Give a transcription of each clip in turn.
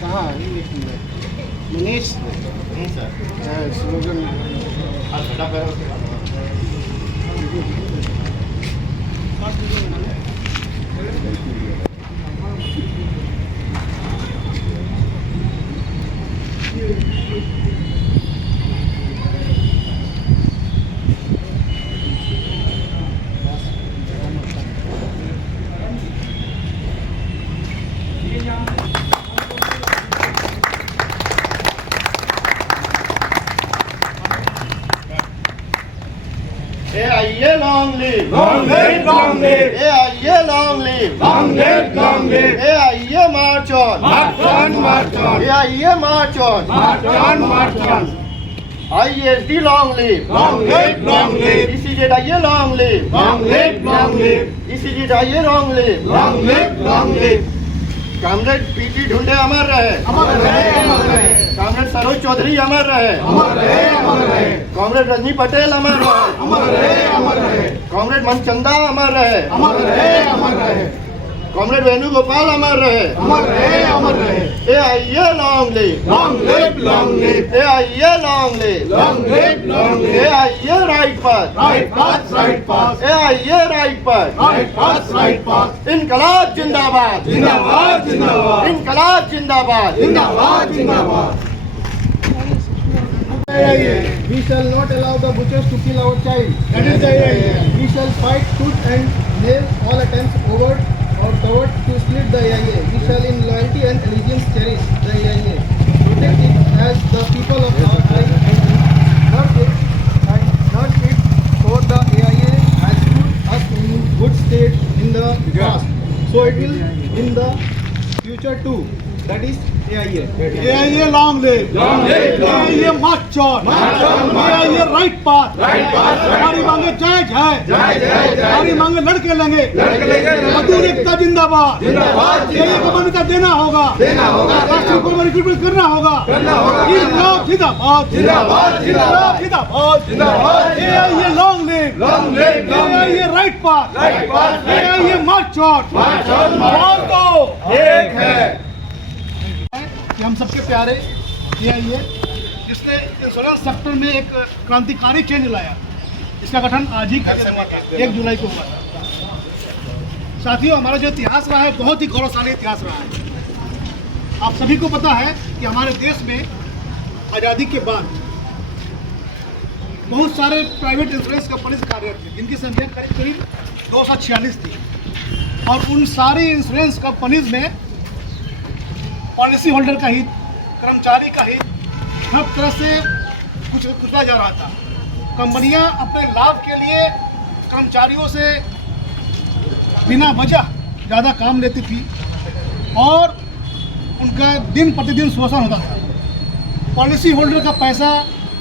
कहाँ इंग्लिश में मनीष नहीं sir slogan long live, long live, long live. Long live, Long live, long live. March on, March on, march on. March on, March on, march on. ISD long live, Long live, long live. ECZIA long live, Long live, long live. ECZIA long live, Long live, long live. Comrade PT ढूंढे अमर रहे, अमर रहे, अमर रहे. Comrade Saroj Chaudhary अमर रहे, अमर रहे, अमर रहे. Comrade Rajni Patel अमर रहे, अमर रहे, अमर रहे. कॉमरेड मनचंदा अमर रहे, अमर रहे, अमर रहे. कॉमरेड वेणुगोपाल अमर रहे, अमर रहे, अमर रहे. AIA long live, Long live, long live. AIA long live, Long live, long live. AIA right path, Right path, right path. AIA right path, Right path, right path. इनकलाब जिंदाबाद, जिंदाबाद, जिंदाबाद. इनकलाब जिंदाबाद, जिंदाबाद, जिंदाबाद. We shall not allow the butchers to kill our child. That is the AIA. We shall fight tooth and nail all attempts overt or covert to split the AIA. We shall in loyalty and allegiance cherish the AIA. Protect it as the people of our time and not it for the AIA has put us in good state in the past. So it will in the future too. That is AIA. AIA long live. Long live, long live. AIA march on. March on, march on. AIA right path. Right path. हमारी मांगे जय जय. जय जय जय. हमारी मांगे लड़के लेंगे. लड़के लेंगे. मजदूर एकता जिंदाबाद. जिंदाबाद. AIA को मान्यता देना होगा. देना होगा. राष्ट्रीय को रिक्रूटमेंट करना होगा. करना होगा. इनकलाब जिंदाबाद. जिंदाबाद. जिंदाबाद. जिंदाबाद. जिंदाबाद. AIA long live. Long live. AIA right path. Right path. AIA march on. March on. बोल दो. एक है. कि हम सबके प्यारे AIA जिसने इंश्योरेंस सेक्टर में एक क्रांतिकारी चेंज लाया, इसका गठन आज ही 1 जुलाई को हुआ था। साथियों, हमारा जो इतिहास रहा है बहुत ही गौरवशाली इतिहास रहा है। आप सभी को पता है कि हमारे देश में आज़ादी के बाद बहुत सारे प्राइवेट इंश्योरेंस कंपनीज कार्यरत थी, जिनकी संख्या करीब 246 थी, और उन सारी इंश्योरेंस कंपनीज में पॉलिसी होल्डर का हित, कर्मचारी का हित हर तरह से कुचला जा रहा था। कंपनियां अपने लाभ के लिए कर्मचारियों से बिना वजह ज़्यादा काम लेती थी और उनका दिन प्रतिदिन शोषण होता था। पॉलिसी होल्डर का पैसा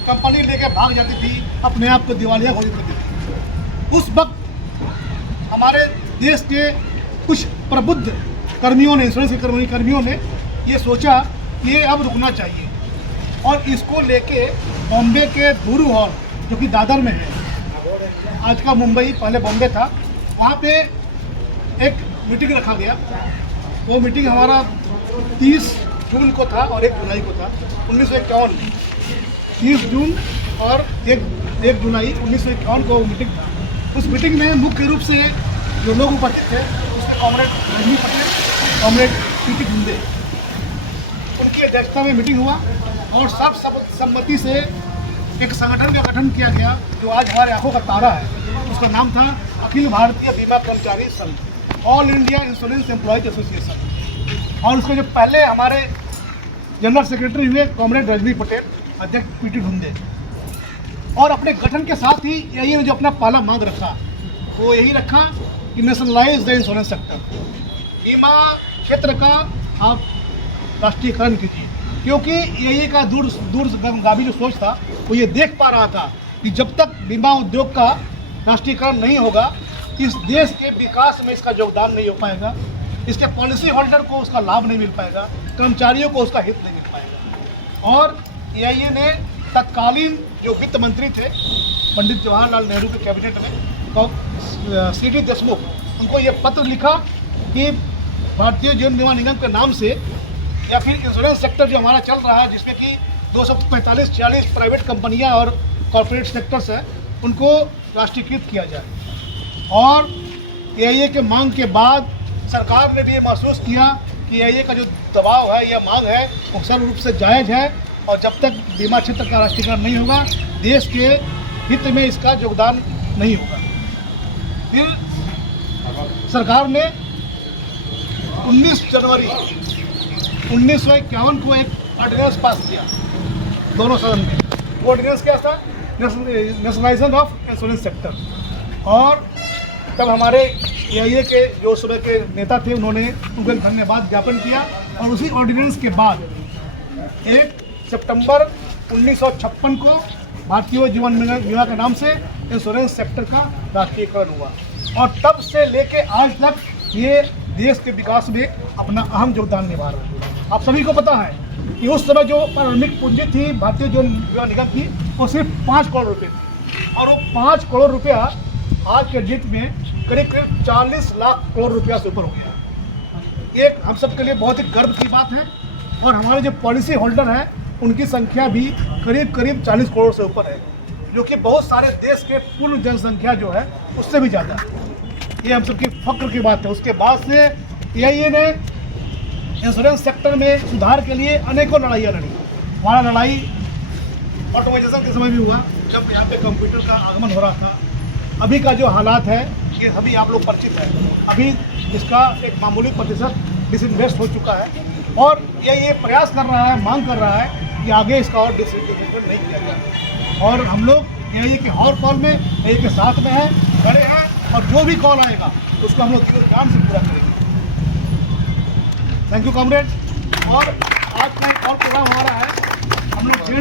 कंपनी लेकर भाग जाती थी, अपने आप को दिवालिया घोषित करती थी। उस वक्त हमारे देश के कुछ प्रबुद्ध कर्मियों ने, इंश्योरेंस के कर्मियों ने ये सोचा कि ये अब रुकना चाहिए, और इसको लेके बॉम्बे के धुरू हॉल जो कि दादर में है, आज का मुंबई पहले बॉम्बे था, वहाँ पे एक मीटिंग रखा गया। वो मीटिंग हमारा 30 जून को था और 1 जुलाई को था 1951 में। 30 जून और 1 जुलाई 1951 को मीटिंग था। उस मीटिंग में मुख्य रूप से जो लोग उपस्थित थे उसमें comrade Rajni Patel, comrade PT ढूंढे, उनकी अध्यक्षता में मीटिंग हुआ और सर्वसम्मति से एक संगठन का गठन किया गया जो आज हमारे आंखों का तारा है। उसका नाम था अखिल भारतीय बीमा कर्मचारी संघ, all India insurance employees association. और उसके जो पहले हमारे जनरल सेक्रेटरी हुए कॉमरेड रजनी पटेल, अध्यक्ष पीटी ढूंढे। और अपने गठन के साथ ही AIA ने जो अपना पहला मांग रखा वो यही रखा कि नेशनलाइज द इंश्योरेंस सेक्टर, बीमा क्षेत्र का आप राष्ट्रीयकरण कीजिए, क्योंकि AIA का दूरगामी जो सोच था वो ये देख पा रहा था कि जब तक बीमा उद्योग का राष्ट्रीयकरण नहीं होगा इस देश के विकास में इसका योगदान नहीं हो पाएगा, इसके पॉलिसी होल्डर को उसका लाभ नहीं मिल पाएगा, कर्मचारियों को उसका हित नहीं मिल पाएगा। और AIA ने तत्कालीन जो वित्त मंत्री थे पंडित जवाहरलाल नेहरू के कैबिनेट में CD देशमुख, उनको ये पत्र लिखा कि भारतीय जीवन बीमा निगम के नाम से या फिर इंश्योरेंस सेक्टर जो हमारा चल रहा है, जिसमें कि 245-40 प्राइवेट कंपनियां और कॉर्पोरेट सेक्टर्स हैं, उनको राष्ट्रीयकृत किया जाए। और AIA के मांग के बाद सरकार ने भी ये महसूस किया कि AIA का जो दबाव है या मांग है वो सर्व रूप से जायज़ है, और जब तक बीमा क्षेत्र का राष्ट्रीयकरण नहीं होगा देश के हित में इसका योगदान नहीं होगा। फिर सरकार ने 19 जनवरी 1951 को एक ऑर्डिनेंस पास किया दोनों सदन में। वो ऑर्डिनेंस क्या था? Nationalisation of insurance sector. और तब हमारे AIA के जो सुबह के नेता थे उन्होंने उनको एक धन्यवाद ज्ञापन किया, और उसी ऑर्डिनेंस के बाद 1 सितंबर 1956 को भारतीय जीवन बीमा के नाम से इंश्योरेंस सेक्टर का राष्ट्रीयकरण हुआ, और तब से लेके आज तक ये देश के विकास में अपना अहम योगदान निभा रहा है। आप सभी को पता है कि उस समय जो प्रारंभिक पूंजी थी भारतीय जीवन बीमा निगम की, वो सिर्फ 5 करोड़ रुपये थी, और वो 5 करोड़ रुपया आज के डेट में करीब 40 लाख करोड़ रुपया से ऊपर हो गया। ये हम सब के लिए बहुत ही गर्व की बात है, और हमारे जो पॉलिसी होल्डर हैं उनकी संख्या भी करीब 40 करोड़ से ऊपर है, जो कि बहुत सारे देश के कुल जनसंख्या जो है उससे भी ज़्यादा है। ये हम सबकी फक्र की बात है। उसके बाद से AIA ने इंश्योरेंस सेक्टर में सुधार के लिए अनेकों लड़ाइयाँ लड़ी। हमारा लड़ाई ऑटोमाइजेशन के समय भी हुआ, जब यहाँ पे कंप्यूटर का आगमन हो रहा था। अभी का जो हालात है ये सभी आप लोग परिचित हैं। अभी इसका एक मामूली प्रतिशत डिसइन्वेस्ट हो चुका है, और ये प्रयास कर रहा है, मांग कर रहा है कि आगे इसका और डिसइन्वेस्टमेंट नहीं किया जाए। और हम लोग AIA के हर कॉल में AIA के साथ में हैं, खड़े हैं, और जो भी कॉल आएगा उसको हम लोग ध्यान से पूरा करेंगे। Thank you comrade. और आज का एक और प्रोग्राम हमारा